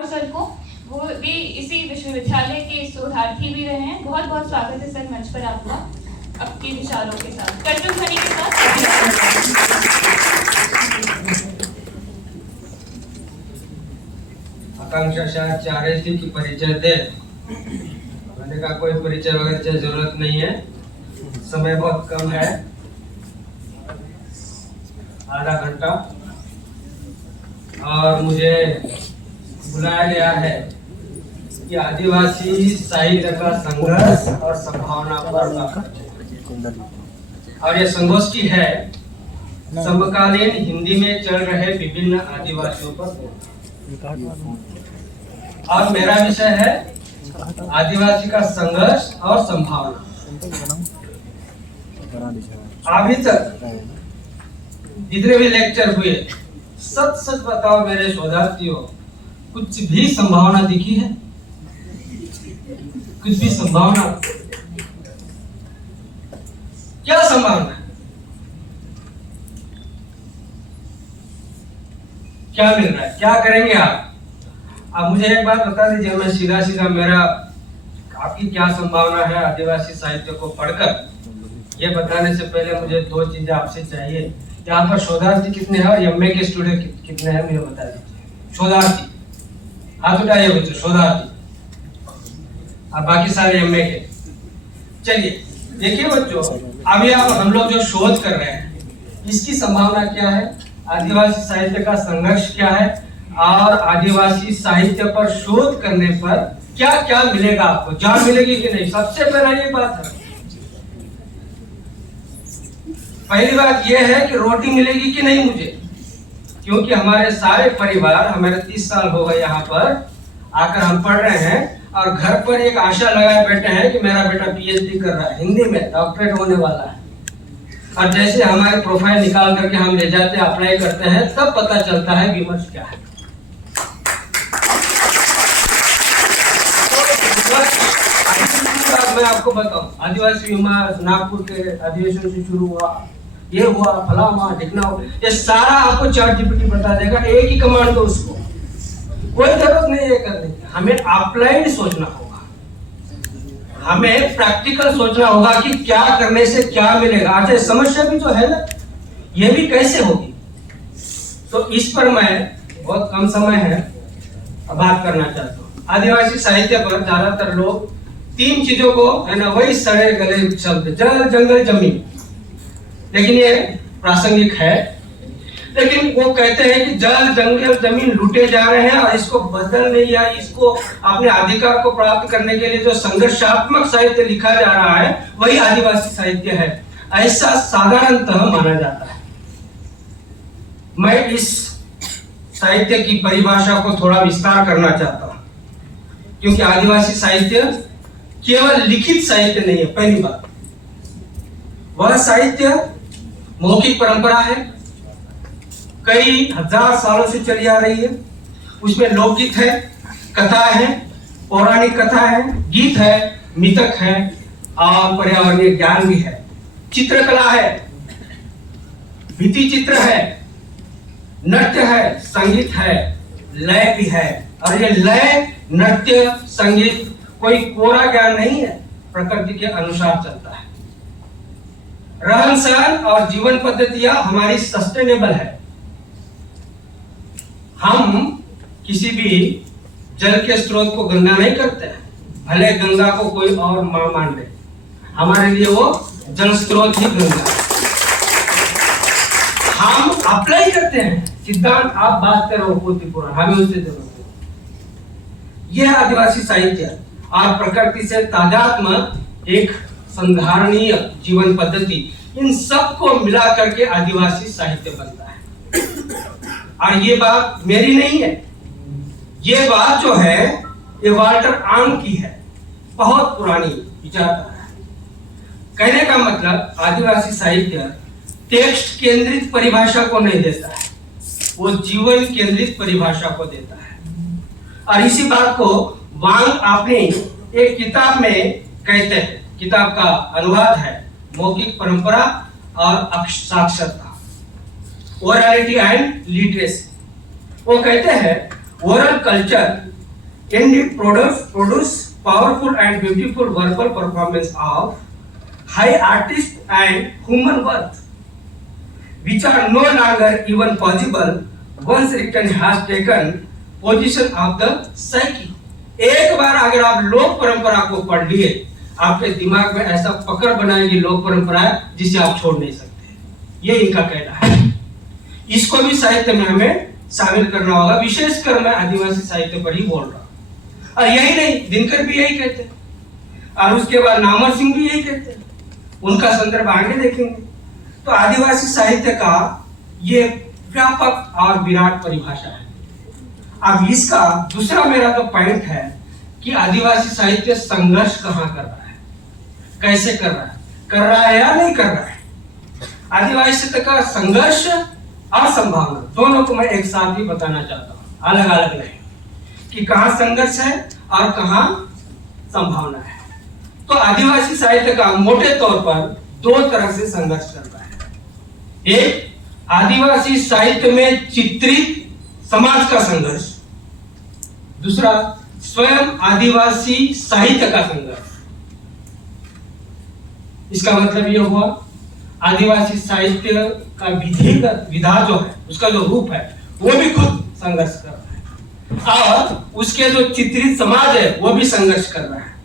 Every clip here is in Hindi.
सर को, वो भी इसी विश्वविद्यालय के शोधार्थी भी रहे हैं। बहुत बहुत स्वागत है सर मंच पर आपका, आपके विचारों के साथ, कर्जत ध्वनि के साथ। आकांक्षा शायद चाह रही थी कि परिचय दे, मैंने कहा कोई परिचय वगैरह की जरूरत नहीं है, समय बहुत कम है, आधा घंटा, और मुझे बुलाया गया है कि आदिवासी साहित्य का संघर्ष और संभावना पर बात करें। और यह संगोष्ठी है समकालीन हिंदी में चल रहे विभिन्न आदिवासियों पर, और मेरा विषय है आदिवासी का संघर्ष और संभावना। अभी तक जितने भी लेक्चर हुए, सच सच बताओ मेरे शोधार्थियों, कुछ भी संभावना दिखी है? कुछ भी संभावना? क्या संभावना है? क्या मिल रहा है? क्या करेंगे आप? अब मुझे एक बात बता दीजिए, मैं सीधा सीधा मेरा आपकी क्या संभावना है आदिवासी साहित्य को पढ़कर, ये बताने से पहले मुझे दो चीजें आपसे चाहिए। यहाँ पर शोधार्थी कितने हैं और एमए के स्टूडेंट कितने हैं, मुझे बता दीजिए। शोधार्थी हाथ उठाइए बच्चों, शोधार्थी, और बाकी सारे एमए के। चलिए देखिए बच्चों, अभी आप हम लोग जो शोध कर रहे हैं, इसकी संभावना क्या है, आदिवासी साहित्य का संघर्ष क्या है, और आदिवासी साहित्य पर शोध करने पर क्या क्या मिलेगा आपको, जान मिलेगी कि नहीं, सबसे पहला ये बात है। पहली बात यह है कि रोटी मिलेगी कि नहीं मुझे, क्योंकि हमारे सारे परिवार, हमारे 30 साल हो गए यहाँ पर आकर हम पढ़ रहे हैं, और घर पर एक आशा लगाए बैठे हैं कि मेरा बेटा पीएचडी कर रहा है, हिंदी में डॉक्टरेट होने वाला है, और जैसे हमारी प्रोफाइल निकाल करके हम ले जाते हैं, अप्लाई करते हैं, तब पता चलता है विमर्श क्या है। मैं आपको बताऊं, आदिवासी विमर्श नागपुर के अधिवेशन से शुरू हुआ, ये हुआ, फला हुआ, ढिकना हुआ, ये सारा आपको ChatGPT बता देगा। एक ही कमांड दो उसको, कोई जरूरत नहीं है करने की। हमें अप्लाइड सोचना होगा, हमें प्रैक्टिकल सोचना होगा कि क्या करने से क्या मिलेगा। अच्छा, समस्या भी जो है ना, ये भी कैसे होगी, तो इस पर मैं बहुत कम समय है बात करना चाहता हूँ। आदिवासी साहित्य पर ज्यादातर लोग तीन चीजों को, है ना, वही सड़े गले शब्द, जल जंगल जमीन, लेकिन ये प्रासंगिक है। लेकिन वो कहते हैं कि जल जंगल जमीन लूटे जा रहे हैं, और इसको बदलने या इसको अपने अधिकार को प्राप्त करने के लिए जो संघर्षात्मक साहित्य लिखा जा रहा है, वही आदिवासी साहित्य है, ऐसा साधारणतः माना जाता है। मैं इस साहित्य की परिभाषा को थोड़ा विस्तार करना चाहता हूं, क्योंकि आदिवासी साहित्य केवल लिखित साहित्य नहीं है। पहली बात, वह साहित्य मौखिक परंपरा है, कई हजार सालों से चली आ रही है। उसमें लोकगीत है, कथा है, पौराणिक कथा है, गीत है, मिथक है, और पर्यावरणीय ज्ञान भी है, चित्रकला है, भित्ति चित्र है, नृत्य है, संगीत है, लय भी है। और ये लय, नृत्य, संगीत कोई कोरा ज्ञान नहीं है, प्रकृति के अनुसार चलता है। रहन सहन और जीवन पद्धतियां हमारी सस्टेनेबल है। हम किसी भी जल के स्रोत को गंगा नहीं करते हैं, भले गंगा को कोई और मां मान ले, हमारे लिए वो जल स्रोत ही गंगा है। हम अप्लाई करते हैं सिद्धांत, आप बात करो पोथी पुराण, हमें उससे जरूरत है। यह आदिवासी साहित्य और प्रकृति से तादात्म्य, एक संधारणीय जीवन पद्धति, इन सब को मिला करके आदिवासी साहित्य बनता है। और ये बात मेरी नहीं है, ये बात जो है ये वाल्टर आम की है, बहुत पुरानी विचारधारा है। कहने का मतलब, आदिवासी साहित्य टेक्स्ट केंद्रित परिभाषा को नहीं देता है, वो जीवन केंद्रित परिभाषा को देता है। और इसी बात को वांग अपनी एक किताब में कहते हैं, किताब का अनुवाद है मौखिक परंपरा और साक्षरता, ओरलिटी एंड लिटरेसी। वो कहते हैं oral culture indeed produce powerful and beautiful verbal performance of high artist and human worth, which are no longer even possible once written has taken position of the psyche. एक बार अगर आप लोक परंपरा को पढ़ लिए, आपके दिमाग में ऐसा पकड़ बनाएगी लोक परंपरा जिसे आप छोड़ नहीं सकते। ये इनका कहना है। इसको भी साहित्य में हमें शामिल करना होगा, विशेषकर मैं आदिवासी साहित्य पर ही बोल रहा हूँ। और यही नहीं, दिनकर भी यही कहते हैं, और उसके बाद नामवर सिंह भी यही कहते हैं। उनका संदर्भ आगे देखेंगे। तो आदिवासी साहित्य का ये व्यापक और विराट परिभाषा है। अब इसका दूसरा मेरा जो पॉइंट है कि आदिवासी साहित्य संघर्ष कहाँ कर रहा है, कैसे कर रहा है या नहीं कर रहा है। आदिवासी साहित्य का संघर्ष और संभावना दोनों को मैं एक साथ ही बताना चाहता हूँ, अलग अलग नहीं, कि कहाँ संघर्ष है और कहाँ संभावना है। तो आदिवासी साहित्य का मोटे तौर पर दो तरह से संघर्ष करता है। एक, आदिवासी साहित्य में चित्रित समाज का संघर्ष। दूसरा, स्वयं आदिवासी साहित्य का संघर्ष। इसका मतलब यह हुआ, आदिवासी साहित्य का विधा जो है, उसका जो रूप है, वो भी खुद संघर्ष कर रहा है और उसके जो चित्रित समाज है वो भी संघर्ष कर रहा है।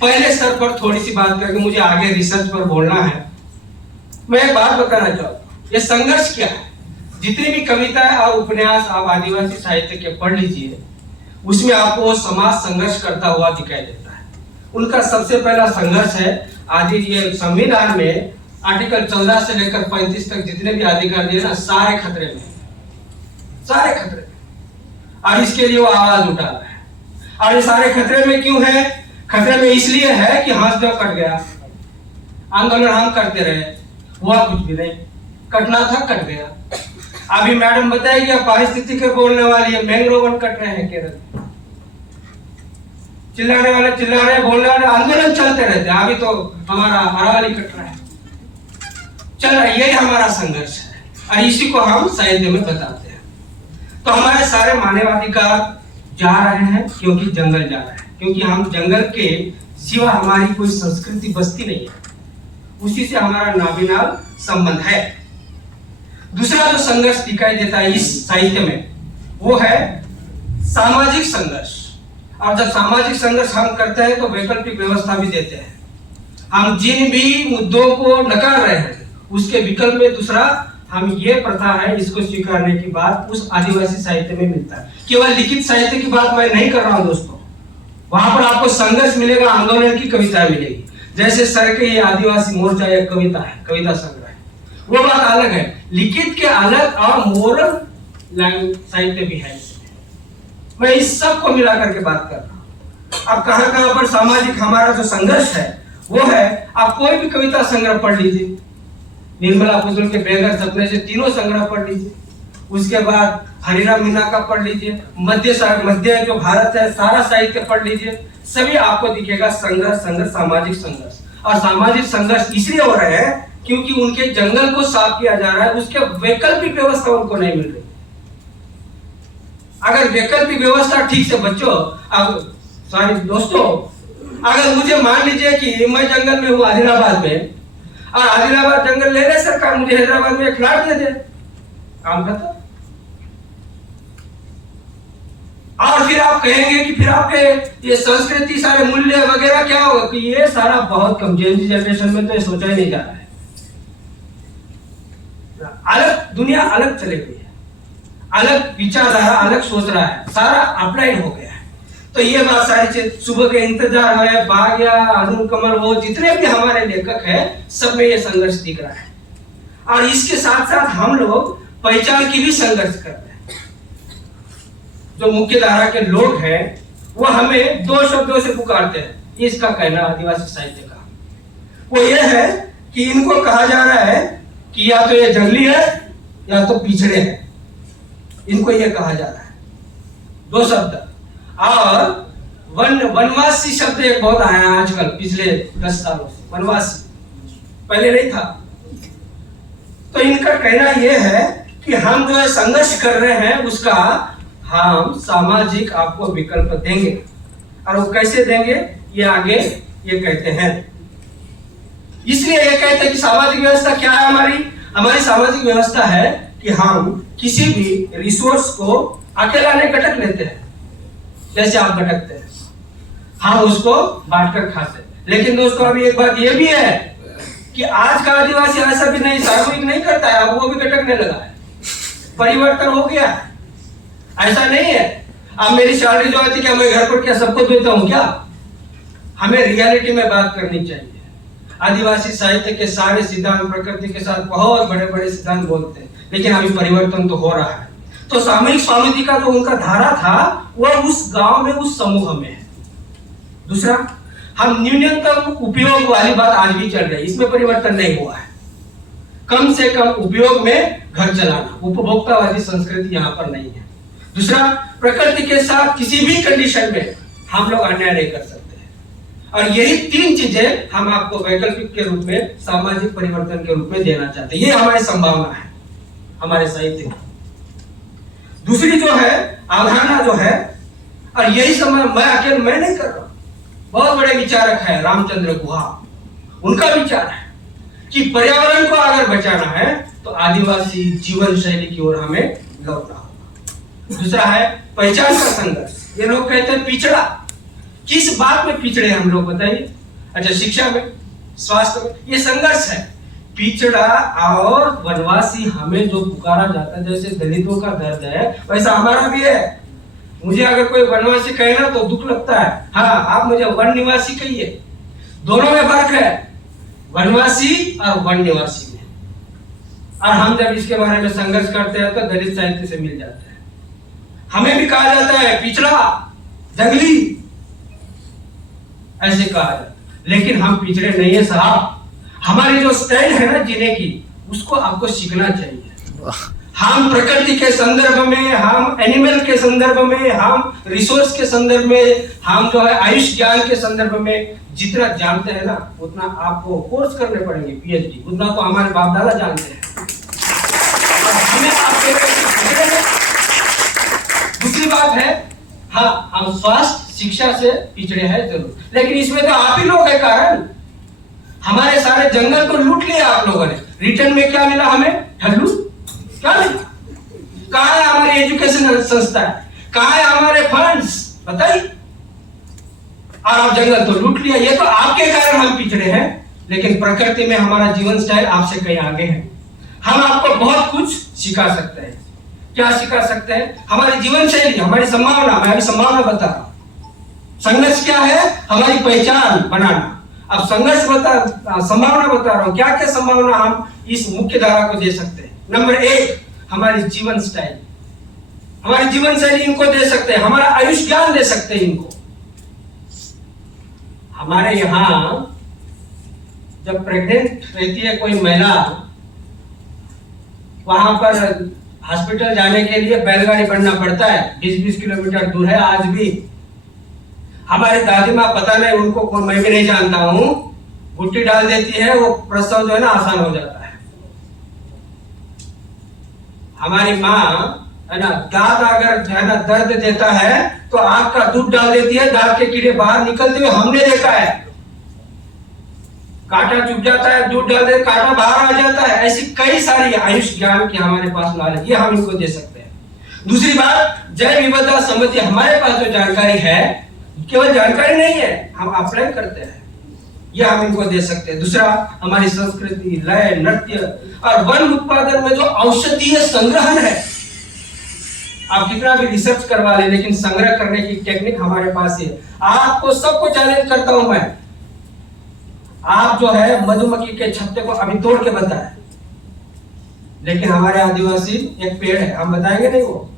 पहले स्तर पर थोड़ी सी बात करके मुझे आगे रिसर्च पर बोलना है। मैं एक बात बताना चाहता हूँ, ये संघर्ष क्या है। जितनी भी कविताएं और उपन्यास आप आदिवासी साहित्य के पढ़ लीजिए, उसमें आपको समाज संघर्ष करता हुआ दिखाई देता है। उनका सबसे पहला संघर्ष है, आदि ये संविधान में आर्टिकल 14 से लेकर 35 तक जितने भी अधिकार दिए ना, सारे खतरे में, सारे खतरे में। और इसके लिए वो आवाज उठा रहा है। और ये सारे खतरे में क्यों है? खतरे में इसलिए है कि हाथ कट गया, आंदोलन हम करते रहे, हुआ कुछ भी नहीं, कटना था कट गया। अभी मैडम बताएगी, पारिस्थितिकी के बोलने वाली है, मैंग्रोव कट रहे हैं केरल, चिल्लाने वाले चिल्ला रहे, बोलने वाले, आंदोलन चलते रहते हैं। अभी तो हमारा अरावली कट रहा है, चल रहा है। यही हमारा संघर्ष है और इसी को हम साहित्य में बताते हैं। तो हमारे सारे मानवाधिकार जा रहे हैं क्योंकि जंगल जा रहा है, क्योंकि हम जंगल के सिवा हमारी कोई संस्कृति बसती नहीं है, उसी से हमारा नाभिनाल संबंध है। दूसरा जो संघर्ष दिखाई देता है इस साहित्य में, वो है सामाजिक संघर्ष। और जब सामाजिक संघर्ष हम करते हैं तो वैकल्पिक व्यवस्था भी देते हैं। हम जिन भी मुद्दों को नकार रहे हैं उसके विकल्प में दूसरा हम ये प्रथा है, इसको स्वीकारने की बात उस आदिवासी साहित्य में मिलता है। केवल लिखित साहित्य की बात मैं नहीं कर रहा हूं दोस्तों, वहां पर आपको संघर्ष मिलेगा, आंदोलन की कविता मिलेगी। जैसे सर के ये आदिवासी मोर्चा एक कविता है, कविता संग्रह है, वो बात अलग है। लिखित के अलग और मोरल साहित्य भी है। मैं इस सब को मिला करके बात कर रहा हूं। अब कहां कहां पर सामाजिक हमारा जो संघर्ष है वो है, आप कोई भी कविता संग्रह पढ़ लीजिए, निर्मला पुजुल के बेघर सपने से तीनों संग्रह पढ़ लीजिए, उसके बाद हरिराम मीना का पढ़ लीजिए, मध्य जो भारत है सारा साहित्य पढ़ लीजिए, सभी आपको दिखेगा संघर्ष, सामाजिक संघर्ष। और सामाजिक संघर्ष इसलिए हो रहे हैं क्योंकि उनके जंगल को साफ किया जा रहा है, उसके वैकल्पिक व्यवस्था उनको नहीं मिल रही। अगर वैकल्पिक व्यवस्था ठीक से बच्चों, अब सॉरी दोस्तों, अगर मुझे मान लीजिए कि मैं जंगल में हूँ आदिलाबाद में, और आदिलाबाद जंगल ले ले सरकार, मुझे हैदराबाद में एक फ्लैट दे दे, काम खत्म। और फिर आप कहेंगे कि फिर आपके ये संस्कृति सारे मूल्य वगैरह क्या होगा, कि ये सारा बहुत कम जनरेशन में तो ये सोचा ही नहीं जा रहा है। अलग दुनिया अलग चले गई है, अलग विचारधारा अलग सोच रहा है, सारा अप्लाइड हो गया है। तो ये बात सारी सुबह के इंतजार है, भाग्या, अरुण कमल, वो जितने भी हमारे लेखक हैं, सब में ये संघर्ष दिख रहा है। और इसके साथ साथ हम लोग पहचान की भी संघर्ष कर रहे हैं। जो मुख्य धारा के लोग हैं वो हमें दो शब्दों से पुकारते हैं, इसका कहना आदिवासी साहित्य का वो ये है कि इनको कहा जा रहा है कि या तो ये जंगली है या तो पिछड़े हैं, इनको ये कहा जा रहा है, दो शब्द। और वनवासी शब्द एक बहुत आया आजकल पिछले 10 सालों से, वनवासी पहले नहीं था। तो इनका कहना यह है कि हम जो है संघर्ष कर रहे हैं उसका हम सामाजिक आपको विकल्प देंगे। और वो कैसे देंगे ये आगे ये कहते हैं। इसलिए ये कहते हैं कि सामाजिक व्यवस्था क्या है हमारी सामाजिक व्यवस्था है कि हम किसी भी रिसोर्स को अकेला नहीं गटक लेते हैं, जैसे आप गटकते हैं, हम उसको बांटकर खाते हैं। लेकिन दोस्तों अभी एक बात ये भी है कि आज का आदिवासी ऐसा भी नहीं सामूहिक नहीं करता है, अब वो भी गटकने लगा है, परिवर्तन हो गया है। ऐसा नहीं है अब मेरी सैलरी जो आती क्या मैं घर पर क्या सबको देता हूं क्या? हमें रियलिटी में बात करनी चाहिए। आदिवासी साहित्य के सारे सिद्धांत प्रकृति के साथ बहुत बड़े बड़े सिद्धांत बोलते हैं, लेकिन अभी परिवर्तन तो हो रहा है। तो सामूहिक स्वामित्व का जो उनका धारा था वह उस गांव में उस समूह में है। दूसरा, हम न्यूनतम उपयोग वाली बात आज भी चल रही है, इसमें परिवर्तन नहीं हुआ है। कम से कम उपयोग में घर चलाना, उपभोक्तावादी संस्कृति यहाँ पर नहीं है। दूसरा, प्रकृति के साथ किसी भी कंडीशन में हम लोग अन्याय नहीं कर सकते हैं। और यही तीन चीजें हम आपको वैकल्पिक के रूप में सामाजिक परिवर्तन के रूप में देना चाहते हैं। ये हमारी संभावना है हमारे साहित्य में। दूसरी जो है अवधारणा जो है, और यही समय मैं अकेले मैं नहीं कर रहा, बहुत बड़े विचारक है रामचंद्र गुहा, उनका विचार है कि पर्यावरण को अगर बचाना है तो आदिवासी जीवन शैली की ओर हमें लौटना होगा। दूसरा है पहचान का संघर्ष। ये लोग कहते हैं पिछड़ा, किस बात में पिछड़े हम लोग बताइए? अच्छा, शिक्षा में, स्वास्थ्य में, ये संघर्ष है। पिछड़ा और वनवासी हमें जो पुकारा जाता है, जैसे दलितों का दर्द है वैसा हमारा भी है। मुझे अगर कोई वनवासी कहे ना तो दुख लगता है। हाँ, आप मुझे वन निवासी कहिए, दोनों में फर्क है, वनवासी और वन निवासी में। और हम जब इसके बारे में संघर्ष करते हैं तो दलित साहित्य से मिल जाते हैं। हमें भी कहा जाता है पिछड़ा, जंगली, ऐसे कहा जाता है, लेकिन हम पिछड़े नहीं है साहब। हमारी जो स्टाइल है ना जीने की, उसको आपको सीखना चाहिए। हम प्रकृति के संदर्भ में, हम एनिमल के संदर्भ में, हम रिसोर्स के संदर्भ में, हम जो है आयुष ज्ञान के संदर्भ में जितना जानते हैं ना उतना आपको कोर्स करने पड़ेंगे, पीएचडी, उतना तो हमारे बाप दादा जानते हैं। हमें दूसरी बात है, हाँ, हम स्वास्थ्य शिक्षा से पिछड़े हैं जरूर, लेकिन इसमें तो आप ही लोग है कारण। हमारे सारे जंगल तो लूट लिया आप लोगों ने, रिटर्न में क्या मिला हमें? ठल्लू। क्या मिला? कहाँ है हमारी एजुकेशन संस्था, कहाँ है हमारे फंड्स बताइए? और आप जंगल तो लूट लिया। ये तो आपके कारण हम पिछड़े हैं, लेकिन प्रकृति में हमारा जीवन स्टाइल आपसे कहीं आगे है। हम आपको बहुत कुछ सिखा सकते हैं। क्या सिखा सकते हैं? हमारी जीवन शैली, हमारी संभावना। मैं अभी संभावना बता रहा हूं। संघर्ष क्या है? हमारी पहचान बनाना। अब संघर्ष संभावना बता रहा हूं। क्या क्या संभावना हम इस मुख्य धारा को दे सकते हैं? नंबर 1, हमारी जीवन स्टाइल, हमारी जीवन शैली इनको दे सकते हैं। हमारा आयुष ज्ञान दे सकते हैं इनको। हमारे यहाँ जब प्रेग्नेंट रहती है कोई महिला, वहां पर हॉस्पिटल जाने के लिए बैलगाड़ी बढ़ना पड़ता है, 20-20 किलोमीटर दूर है आज भी। हमारी दादी माँ, पता नहीं उनको, मैं भी नहीं जानता हूँ, गुट्टी डाल देती है, वो प्रसव जो है ना आसान हो जाता है। हमारी माँ है ना, दांत अगर जो है ना दर्द देता है तो आग का दूध डाल देती है, दांत के कीड़े बाहर निकलते हुए हमने देखा है। कांटा चुभ जाता है, दूध डाल दे, कांटा बाहर आ जाता है। ऐसी कई सारी आयुष ज्ञान की हमारे पास नॉलेज, ये हम इनको दे सकते हैं। दूसरी बात, जैव विविधता संबंधी हमारे पास जो जानकारी है, केवल जानकारी नहीं है, हम अप्लाई करते हैं, यह हम इनको दे सकते हैं। दूसरा, हमारी संस्कृति, लय, नृत्य और वन उत्पादन में जो औषधीय संग्रहण है, आप कितना भी रिसर्च करवा ले, लेकिन संग्रह करने की टेक्निक हमारे पास है। आपको सबको चैलेंज करता हूं मैं, आप जो है मधुमक्खी के छत्ते को अभी तोड़ के बताएं, लेकिन हमारे आदिवासी एक पेड़ है, हम बताएंगे नहीं वो।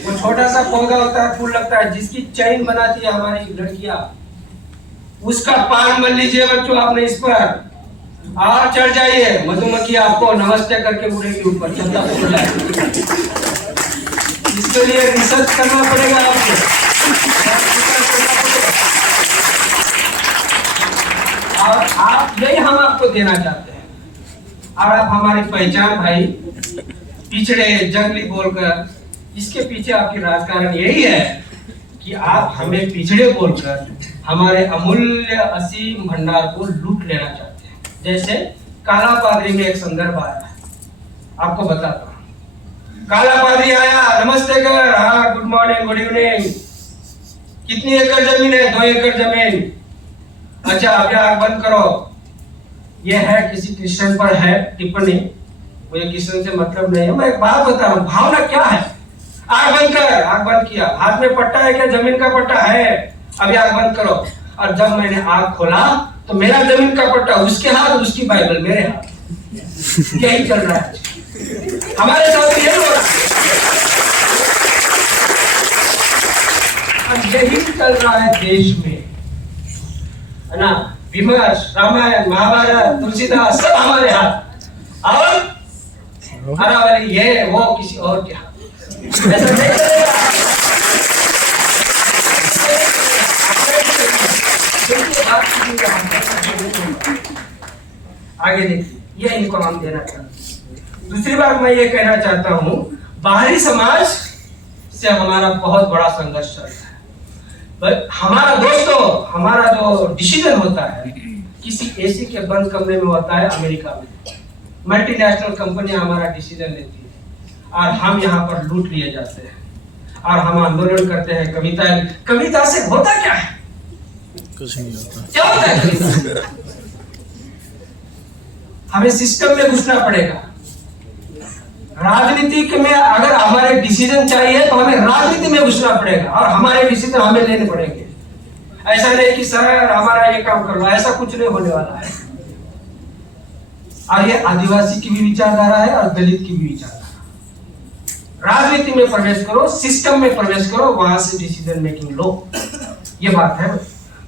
वो छोटा सा पौधा होता है, फूल लगता है, जिसकी चैन बनाती है हमारी लड़कियां, उसका पान मल लीजिए बच्चों आपने, इस पर और चढ़ जाइए, मधुमक्खी आपको नमस्ते करके उड़ेगी ऊपर, छत्ता फूल है। इसके लिए रिसर्च करना पड़ेगा आपको। और आप यही हम आपको देना चाहते हैं। और आप हमारी पहचान भाई पिछड़े जंगली बोलकर, इसके पीछे आपकी राजकारण यही है कि आप हमें पिछड़े बोलकर हमारे अमूल्य असीम भंडार को लूट लेना चाहते हैं। जैसे काला पादरी में एक संदर्भ आया, आपको बताता हूँ। काला पादरी आया, नमस्ते कर, हाँ गुड मॉर्निंग गुड इवनिंग, कितनी एकड़ जमीन है? 2 एकड़ जमीन। अच्छा अभी आग बंद करो। यह है किसी क्रिश्चियन पर है टिप्पणी, मुझे क्रिश्चियन से मतलब नहीं है, मैं एक बात बता रहा हूँ, भावना क्या है? आग बंद कर, आग बंद किया, हाथ में पट्टा है क्या? जमीन का पट्टा है, अभी आग बंद करो। और जब मैंने आग खोला तो मेरा जमीन का पट्टा उसके हाथ, उसकी बाइबल मेरे हाथ। यही चल रहा है हमारे साथ, यही हो रहा है, यही चल रहा है देश में, है ना? विमर्श, रामायण, महाभारत, तुलसीदास सब हमारे हाथ, और अरावली ये वो किसी और के हाथ। ऐसा नहीं करेगा। आगे देखिए, ये इनको हम देना चाहते हैं। दूसरी बात मैं ये कहना चाहता हूँ, बाहरी समाज से हमारा बहुत बड़ा संघर्ष चल रहा है। हमारा दोस्तों, हमारा जो डिसीजन होता है किसी एसी के बंद कमरे में होता है अमेरिका में, मल्टीनेशनल कंपनियां हमारा डिसीजन लेती है और हम यहाँ पर लूट लिए जाते हैं और हम आंदोलन करते हैं। कविता से होता क्या है? कुछ नहीं होता। क्या होता है कविता? हमें सिस्टम में घुसना पड़ेगा। राजनीति में अगर हमारे डिसीजन चाहिए तो हमें राजनीति में घुसना पड़ेगा और हमारे डिसीजन हमें लेने पड़ेंगे। ऐसा नहीं कि सर हमारा ये काम कर लो, ऐसा कुछ नहीं होने वाला है। और ये आदिवासी की भी विचारधारा है और दलित की भी विचारधारा। राजनीति में प्रवेश करो, सिस्टम में प्रवेश करो, वहां से डिसीजन मेकिंग लो, ये बात है।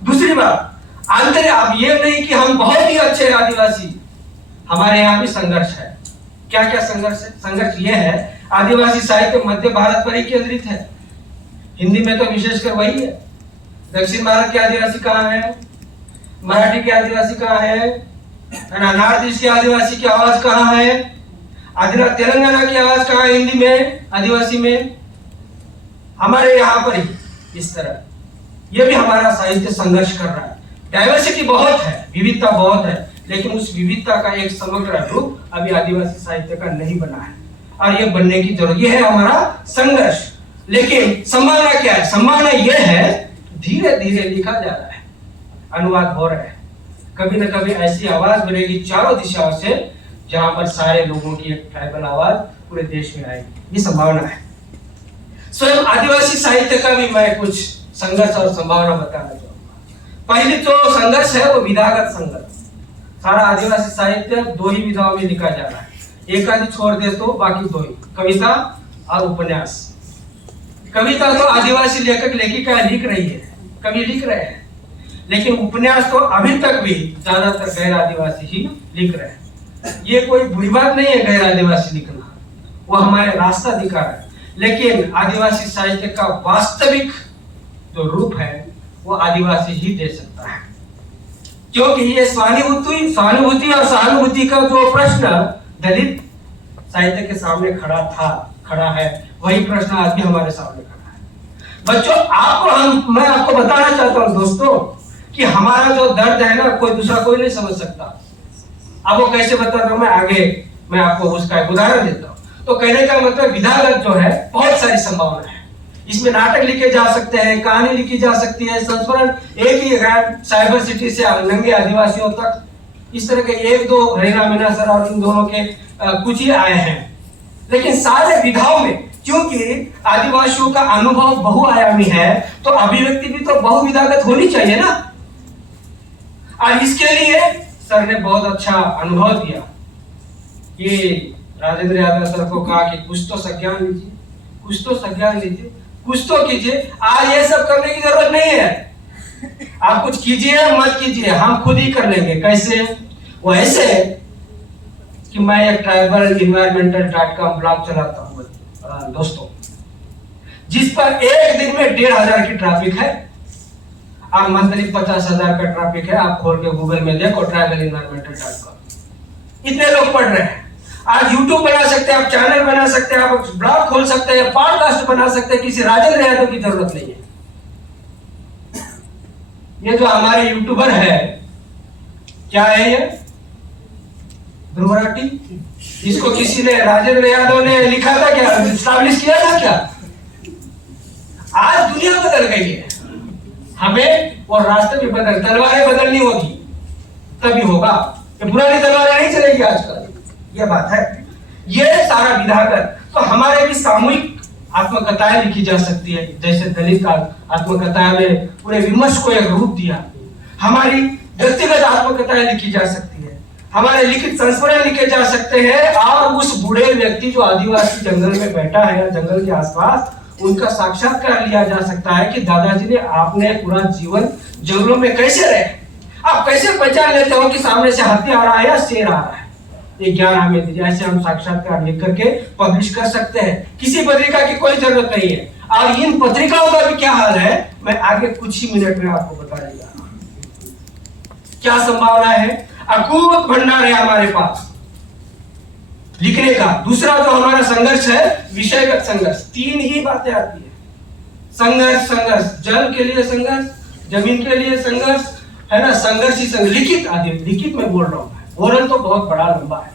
दूसरी बात, अंतर अब ये नहीं कि हम बहुत ही अच्छे आदिवासी, हमारे यहाँ भी संघर्ष है। क्या क्या संघर्ष है? संघर्ष ये है, आदिवासी साहित्य मध्य भारत पर ही केंद्रित है, हिंदी में तो विशेषकर वही है। दक्षिण भारत के आदिवासी कहाँ है? मराठी के आदिवासी कहाँ है? नॉर्थ ईस्ट के आदिवासी की आवाज कहाँ है? तेलंगाना की आवाज कहाँ है हिंदी में, आदिवासी में? हमारे यहाँ पर ही इस तरह ये भी हमारा साहित्य संघर्ष कर रहा है। डाइवर्सिटी बहुत है, विविधता बहुत है, लेकिन उस विविधता का एक समग्र रूप अभी आदिवासी साहित्य का नहीं बना है और ये बनने की जरूरत, ये है हमारा संघर्ष। लेकिन संभावना क्या है? संभावना ये है धीरे धीरे लिखा जा रहा है, अनुवाद हो रहा है, कभी न कभी ऐसी आवाज बनेगी चारों दिशाओं से जहां पर सारे लोगों की एक ट्राइबल आवाज पूरे देश में आएगी, ये संभावना है। स्वयं आदिवासी साहित्य का भी मैं कुछ संघर्ष और संभावना बताना चाहूंगा। पहली जो संघर्ष है वो विधागत संघर्ष। सारा आदिवासी साहित्य 2 ही विधाओं में लिखा जा रहा है, एक आदि छोड़ दे तो बाकी 2 ही, कविता और उपन्यास। कविता तो आदिवासी लेखक लेखिका लिख रही है, कवि लिख रहे हैं, लेकिन उपन्यास तो अभी तक भी ज्यादातर गैर आदिवासी ही लिख रहे हैं। ये कोई बुरी बात नहीं है गैर आदिवासी लिखना, वो हमारे रास्ता दिखा रहा है, लेकिन आदिवासी साहित्य का वास्तविक जो रूप है वो आदिवासी ही दे सकता है। क्योंकि ये सहानुभूति और सहानुभूति का जो प्रश्न दलित साहित्य के सामने खड़ा है, वही प्रश्न आज भी हमारे सामने खड़ा है। बच्चों, मैं आपको बताना चाहता हूँ दोस्तों कि हमारा जो दर्द है ना, कोई नहीं समझ सकता। अब वो कैसे बताता हूँ मैं आपको उसका एक उदाहरण देता हूँ। तो कहने का मतलब विधागत जो है बहुत सारी संभावना है, इसमें नाटक लिखे जा सकते हैं, कहानी लिखी जा सकती है, संस्मरण एक ही साइबर सिटी से नंगे आदिवासियों तक, इस तरह के 1-2 हरिना मीना सर और इन दोनों के कुछ ही आए हैं। लेकिन सारे विधाओं में क्योंकि आदिवासियों का अनुभव बहुआयामी है, तो अभिव्यक्ति भी तो बहुविधागत होनी चाहिए ना। और इसके लिए सर ने बहुत अच्छा अनुभव दिया। ये राजेंद्र यादव सर को कहा कि कुछ तो संज्ञान लीजिए, कुछ तो कीजिए। आज ये सब करने की जरूरत नहीं है, आप कुछ कीजिए मत कीजिए, हम खुद ही कर लेंगे। कैसे? वो ऐसे कि मैं एक ट्राइबल environmental.com ब्लॉग चलाता हूँ दोस्तों, जिस पर एक दिन में 1500 की ट्रैफिक है और मंथली 50,000 का ट्रैफिक है। आप खोल के गूगल में देखो ट्राइबल environmental.com, इतने लोग पढ़ रहे हैं। आज यूट्यूब बना सकते हैं, आप चैनल बना सकते हैं, आप ब्लॉग खोल सकते हैं, पॉडकास्ट बना सकते हैं, किसी राजेंद्र यादव की जरूरत नहीं है। ये जो हमारे यूट्यूबर है, क्या है ये? ध्रुव राठी। इसको किसी ने, राजेंद्र यादव ने लिखा था क्या, एस्टैब्लिश किया था क्या? आज दुनिया बदल गई है, हमें और रास्ते भी बदल, तलवारें बदलनी होगी तभी होगा। ये पुरानी तलवारें नहीं चलेगी आजकल, ये बात है। ये सारा विधाकर, तो हमारे भी सामूहिक आत्मकथाएं लिखी जा सकती है, जैसे दलित आत्मकथाएं में पूरे विमर्श को एक रूप दिया। हमारी व्यक्तिगत आत्मकथाएं लिखी जा सकती है, हमारे लिखित संस्मरण लिखे जा सकते हैं, और उस बूढ़े व्यक्ति जो आदिवासी जंगल में बैठा है या जंगल के आसपास, उनका साक्षात्कार लिया जा सकता है कि दादाजी ने, आपने पूरा जीवन जंगलों में कैसे रहे, आप कैसे पहचान लेते हो कि सामने से हाथी आ रहा है या शेर आ रहा है। ये ज्ञान हमें दीजिए, ऐसे हम साक्षात्कार लिख करके पब्लिश कर सकते हैं। किसी पत्रिका की कोई जरूरत नहीं है। और इन पत्रिकाओं का भी क्या हाल है, मैं आगे कुछ ही मिनट में आपको बता दूंगा। क्या संभावना है, अकूत भंडार है हमारे पास लिखने का। दूसरा जो हमारा संघर्ष है, विषयगत संघर्ष। तीन ही बातें आती है, संघर्ष, संघर्ष, जल के लिए संघर्ष, जमीन के लिए संघर्ष, है ना, संघर्ष ही संघर्ष। लिखित आदि, लिखित में बोल रहा हूं, ओरल तो बहुत बड़ा लंबा है,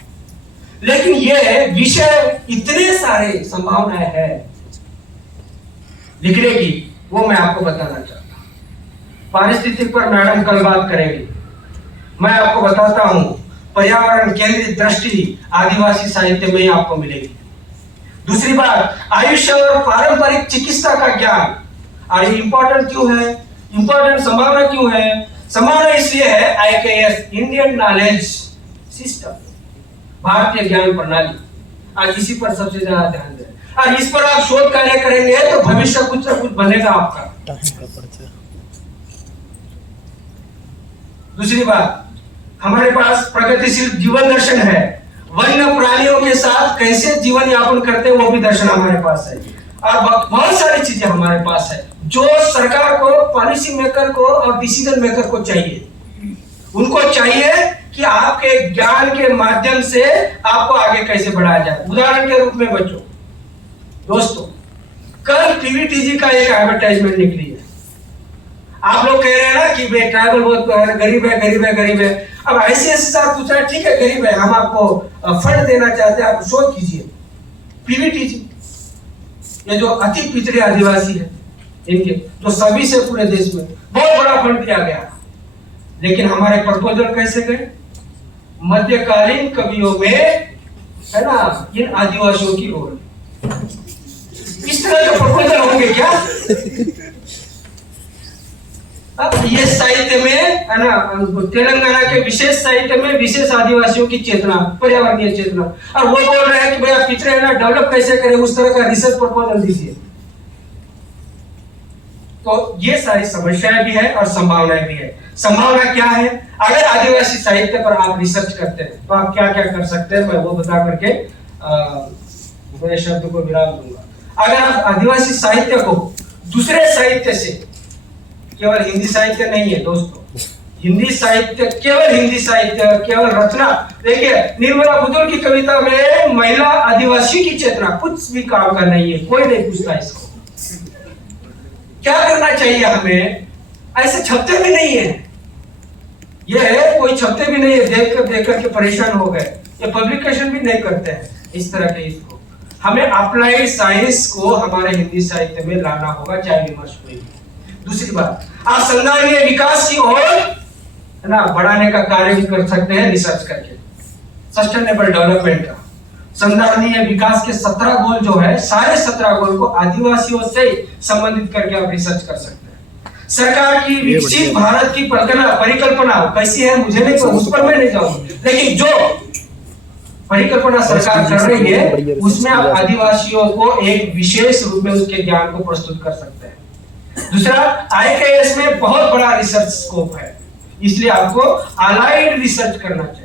लेकिन ये विषय इतने सारे संभावनाएं है लिखने की, वो मैं आपको बताना चाहता हूं। पारिस्थितिक पर मैडम कल बात करेंगे। मैं आपको बताता हूं, पर्यावरण केंद्रित दृष्टि आदिवासी साहित्य में ही आपको मिलेगी। दूसरी बात, आयुष्य और पारंपरिक चिकित्सा का ज्ञान। और ये इंपॉर्टेंट क्यों है, इंपॉर्टेंट संभावना क्यों है? संभावना इसलिए है, IKS, इंडियन नॉलेज सिस्टम, भारतीय ज्ञान प्रणाली, आज इसी पर सबसे ज्यादा ध्यान दें। और इस पर आप शोध कार्य करेंगे तो भविष्य कुछ ना कुछ बनेगा आपका। दूसरी बात, हमारे पास प्रगतिशील जीवन दर्शन है। वन्य प्राणियों के साथ कैसे जीवन यापन करते हैं वो भी दर्शन हमारे पास है। और बहुत सारी चीजें हमारे पास है जो सरकार को, पॉलिसी मेकर को और डिसीजन मेकर को चाहिए। उनको चाहिए कि आपके ज्ञान के माध्यम से आपको आगे कैसे बढ़ाया जाए। उदाहरण के रूप में बच्चों, दोस्तों, कल टीवी का एक एडवर्टाइजमेंट निकली है। आप लोग कह रहे हैं ना कि भाई ट्राइबल बहुत गरीब है, गरीब है, गरीब है। अब ICS साहब पूछा, ठीक है गरीब है, हम आपको फंड देना चाहते हैं, आप शोध कीजिए। PVTG, ये जो अति पिछड़े आदिवासी है, इनके जो सभी से पूरे देश में बहुत बड़ा फंड दिया गया, लेकिन हमारे प्रपोजल कैसे गए? मध्यकालीन कवियों में, है ना, इन आदिवासियों की ओर। इस तरह के प्रपोजल होंगे क्या? अब ये साहित्य में, है ना, तेलंगाना के विशेष साहित्य में विशेष आदिवासियों की चेतना, पर्यावरणीय चेतना, और वो बोल रहे हैं कि भैया पिछड़े है ना, डेवलप कैसे करें, उस तरह का रिसर्च प्रपोजल दीजिए। तो ये सारी समस्याएं भी है और संभावनाएं भी है। संभावना क्या है? अगर आदिवासी साहित्य पर आप रिसर्च करते हैं तो आप क्या क्या कर सकते हैं, मैं वो बता करके मेरे शब्द को विराम दूंगा। अगर आप आदिवासी साहित्य को दूसरे साहित्य से, केवल हिंदी साहित्य नहीं है दोस्तों, हिंदी साहित्य, केवल हिंदी साहित्य, केवल रचना, देखिए निर्मला बुजुर्ग की कविता में महिला आदिवासी की चेतना कुछ भी काम का नहीं है, कोई नहीं पूछता इसको। क्या करना चाहिए हमें? ऐसे छपते भी नहीं है, ये कोई छपते भी नहीं है, देख कर के परेशान हो गए। ये पब्लिकेशन भी नहीं करते हैं इस तरह के। इसको हमें अप्लाइड साइंस को हमारे हिंदी साहित्य में लाना होगा, चाहे विमर्श कोई। दूसरी बात, आप संधारणीय विकास की ओर, है ना, बढ़ाने का कार्य भी कर सकते हैं रिसर्च करके। सस्टेनेबल डेवलपमेंट का, संधारणीय विकास के 17 गोल जो है, सारे 17 गोल को आदिवासियों से संबंधित करके आप रिसर्च कर सकते हैं। सरकार की विकसित भारत की परिकल्पना कैसी है मुझे नहीं पता, उस पर मैं नहीं जाऊंगा, लेकिन जो परिकल्पना सरकार कर रही है उसमें आप आदिवासियों को एक विशेष रूप में उसके ज्ञान को प्रस्तुत कर सकते हैं। दूसरा, IKS में बहुत बड़ा रिसर्च स्कोप है, इसलिए आपको अलाइड रिसर्च करना चाहिए।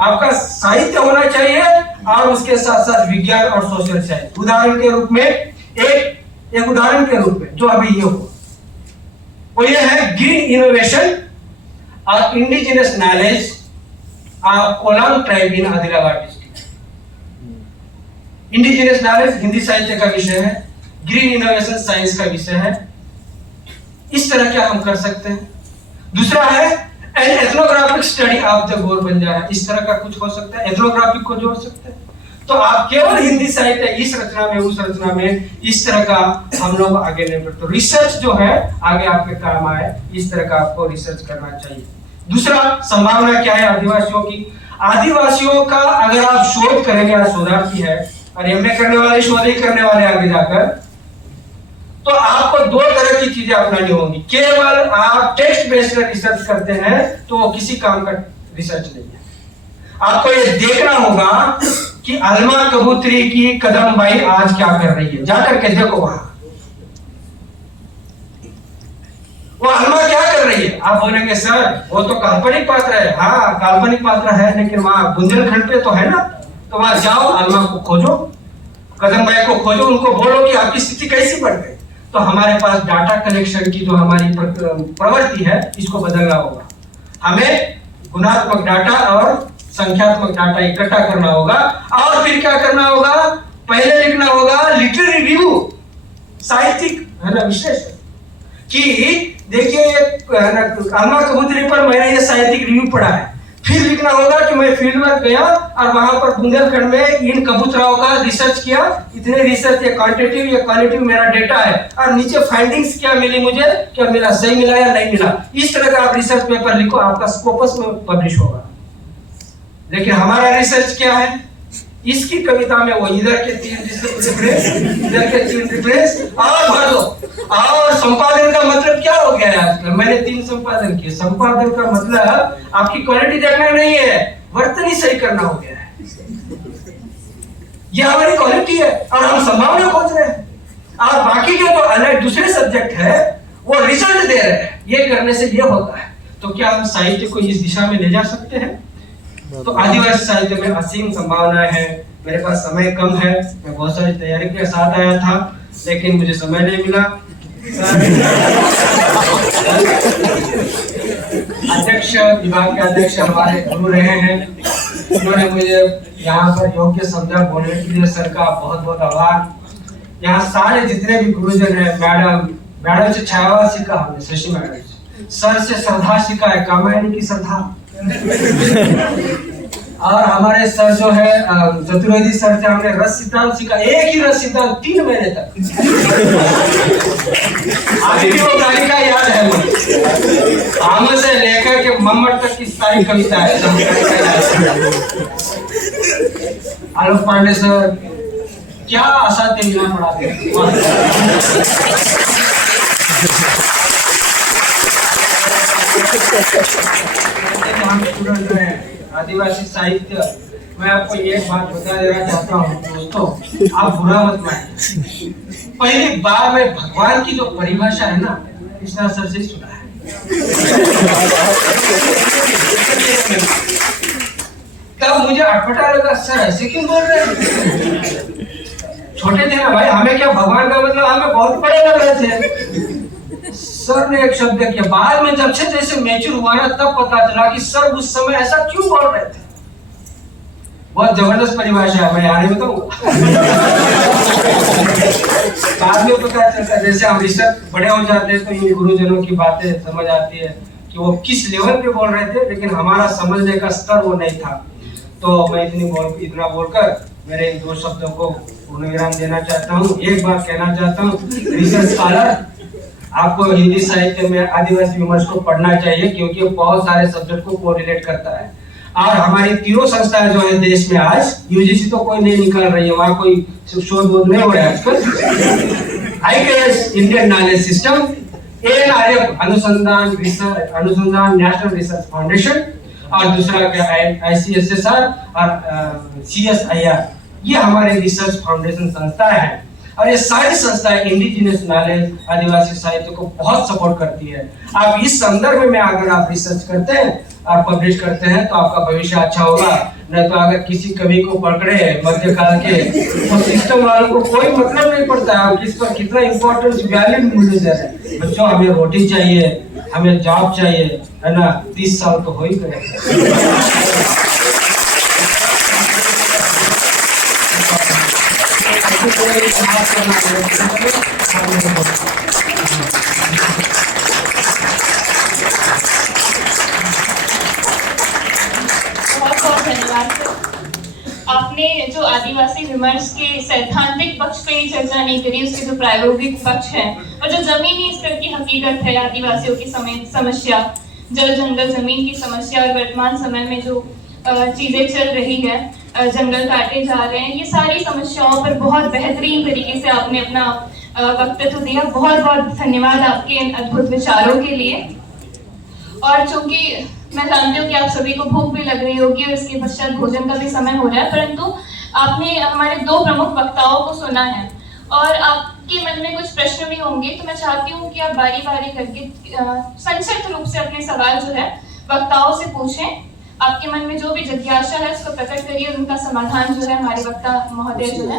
आपका साहित्य होना चाहिए और उसके साथ साथ विज्ञान और सोशल साइंस। उदाहरण के रूप में, एक उदाहरण के रूप में जो अभी ये हो, वो ये है ग्रीन इनोवेशन और indigenous knowledge of Kolang tribe in Adilabad district. Indigenous knowledge Hindi साहित्य का विषय है, ग्रीन इनोवेशन साइंस का विषय है। इस तरह क्या हम कर सकते हैं। दूसरा है an ethnographic study of the Gor Banjara, इस तरह का कुछ हो सकता है, एथनोग्राफिक को जोड़ सकते हैं। तो आप केवल हिंदी साहित्य इस रचना में उस रचना में इस तरह का हम लोग आगे नहीं बढ़ते। तो रिसर्च जो है आगे आपके काम आए, इस तरह का आपको रिसर्च करना चाहिए। दूसरा संभावना क्या है आदिवासियों की। आदिवासियों का अगर आप शोध करेंगे, आज शोधार्थी है और एमए करने वाले शोध ही करने वाले आगे जाकर, तो आपको दो तरह की चीजें अपनानी होंगी। केवल आप टेक्स्ट बेस्ड रिसर्च करते हैं तो वो किसी काम का रिसर्च नहीं है। आपको ये देखना होगा कि अलमा कबूतरी की कदम बाई आज क्या कर रही है, जाकर के देखो वहां वो अलमा क्या कर रही है। आप बोलेंगे सर वो तो काल्पनिक पात्र है। हाँ काल्पनिक पात्र है, लेकिन वहां बुंदेलखंड पे तो है ना। तो वहां जाओ, अलमा को खोजो, कदम बाई को खोजो, उनको बोलो कि आपकी स्थिति कैसी बढ़ गई। तो हमारे पास डाटा कलेक्शन की जो हमारी प्रवृत्ति है इसको बदलना होगा। हमें गुणात्मक डाटा और संख्यात्मक डाटा इकट्ठा करना होगा और फिर क्या करना होगा, पहले लिखना होगा लिटरेरी रिव्यू, साहित्यिक है ना विश्लेषण कि देखिए अलमा कबूतरी पर मैंने ये साहित्यिक रिव्यू पढ़ा है। फिर लिखना होगा कि मैं फील्ड वर्क गया और वहां पर बुंदेलखंड में इन कबूतरों का रिसर्च किया, इतने रिसर्च या क्वांटिटेटिव या क्वालिटेटिव मेरा डेटा है और नीचे फाइंडिंग्स क्या मिली मुझे, क्या मिला, सही मिला या नहीं मिला। इस तरह का आप रिसर्च पेपर लिखो, आपका स्कोपस में पब्लिश होगा। लेकिन हमारा रिसर्च क्या है, इसकी कविता में वो इधर के 3 रिफरेंस, इधर के 3 रिफरेंस और भर दो। और संपादन का मतलब क्या हो गया है आजकल, मैंने 3 संपादन किए। संपादन का मतलब आपकी क्वालिटी देखना नहीं है, वर्तन ही सही करना हो गया है। ये हमारी क्वालिटी है और हम संभावना खोज रहे हैं। और बाकी के जो अलग दूसरे सब्जेक्ट है वो रिजल्ट दे रहे हैं। ये करने से ये होता है। तो क्या हम साहित्य को इस दिशा में ले जा सकते हैं। तो आदिवासी साहित्य में असीम संभावनाएं हैं। मेरे पास समय कम है, मैं बहुत सारी तैयारी के साथ आया था लेकिन मुझे समय नहीं मिला। अध्यक्ष विभाग के अध्यक्ष हमारे गुरु रहे हैं, उन्होंने मुझे यहाँ पर योग्य समझा, बोलने के लिए सर का बहुत बहुत आभार। यहाँ सारे जितने भी गुरुजन हैं, मैडम से छाया सीखा हमने, शशि मैडम से, सर से श्रद्धा सीखा है, कामायनी की श्रद्धा। और हमारे सर जो है चतुर्वेदी सर से हमने रस सिद्धांत सीखा, एक ही रस सिद्धांत 3 महीने तक। अभी भी वो तालिका याद है मुझे, आम से लेकर के मम्मट तक की सारी कविता है। आलोक पांडे सर क्या असाध्य लीला पढ़ाते हैं। हम स्टूडेंट हैं आदिवासी साहित्य, मैं आपको एक बात बता देना चाहता हूँ दोस्तों, आप बुरा मत मानिए। पहली बार में भगवान की जो परिभाषा है ना, कृष्णा सर से सुना है। तब मुझे अटपटा लगा, सर ऐसे क्यों बोल रहे हैं। छोटे थे ना भाई, हमें क्या भगवान का मतलब, हमें बहुत बड़े लग रहे थे। सर ने एक शब्द किया, बाद में जब से जैसे मैच्योर हुआ ना तब पता चला कि सर उस समय ऐसा क्यों बोल रहे थे। बहुत जबरदस्त परिभाषा है, मैं यहाँ नहीं बताऊंगा। बाद में पता चलता है, जैसे हम रिसर्च बड़े हो जाते हैं तो इन गुरुजनों की बातें समझ आती है कि वो किस लेवल पे बोल रहे थे, लेकिन हमारा समझने का स्तर वो नहीं था। तो मैं इतना बोलकर मेरे इन 2 शब्दों को पूर्ण विराम देना चाहता हूँ। एक बात कहना चाहता हूँ, रिसर्च स्कॉलर आपको हिंदी साहित्य में आदिवासी विमर्श को पढ़ना चाहिए, क्योंकि बहुत सारे सब्जेक्ट को कोरिलेट करता है। और हमारी तीनों संस्थाएं जो है देश में, आज यूजीसी तो कोई नहीं निकाल रही है, वहां कोई शोध नहीं हो रहा है आजकल। आईकेएस इंडियन नॉलेज सिस्टम, एएनआरएफ अनुसंधान नेशनल रिसर्च फाउंडेशन, और दूसरा क्या आईसीएसएसआर और सीएसआईआर, ये हमारे रिसर्च फाउंडेशन संस्थाएं हैं। और ये सारी संस्थाएं इंडिजिनियस नॉलेज, आदिवासी साहित्य को बहुत सपोर्ट करती है। आप इस संदर्भ में अगर आप रिसर्च करते हैं और पब्लिश करते हैं तो आपका भविष्य अच्छा होगा। नहीं तो अगर किसी कवि को पकड़े मध्यकाल के, तो सिस्टम वालों को कोई मतलब नहीं पड़ता है आप किस पर कितना इंपॉर्टेंस वैल्यू मूल्य दे रहे हैं। बच्चों हमें रोटी चाहिए, हमें जॉब चाहिए, है ना। 30 साल तो हो ही गए। ये समाप्त करना बहुत बहुत धन्यवाद सर। आपने जो आदिवासी विमर्श के सैद्धांतिक पक्ष पे ही चर्चा नहीं करी, उसके जो प्रायोगिक पक्ष है और जो जमीनी स्तर की हकीकत है, आदिवासियों की समस्या, जल जंगल जमीन की समस्या और वर्तमान समय में जो चीजें चल रही है, जंगल काटे जा रहे हैं, ये सारी समस्याओं पर बहुत बेहतरीन तरीके से आपने अपना वक्तव्य दिया। बहुत बहुत धन्यवाद आपके इन अद्भुत विचारों के लिए। और चूंकि मैं जानती हूँ कि आप सभी को भूख भी लग रही होगी और इसके पश्चात भोजन का भी समय हो रहा है, परंतु आपने हमारे दो प्रमुख वक्ताओं को सुना है और आपके मन में कुछ प्रश्न भी होंगे, तो मैं चाहती हूँ कि आप बारी बारी करके संक्षिप्त रूप से अपने सवाल जो है वक्ताओं से पूछें। आपके मन में जो भी जिज्ञासा है उसको प्रकट करिए और उनका समाधान जो है हमारे वक्ता महोदय जो है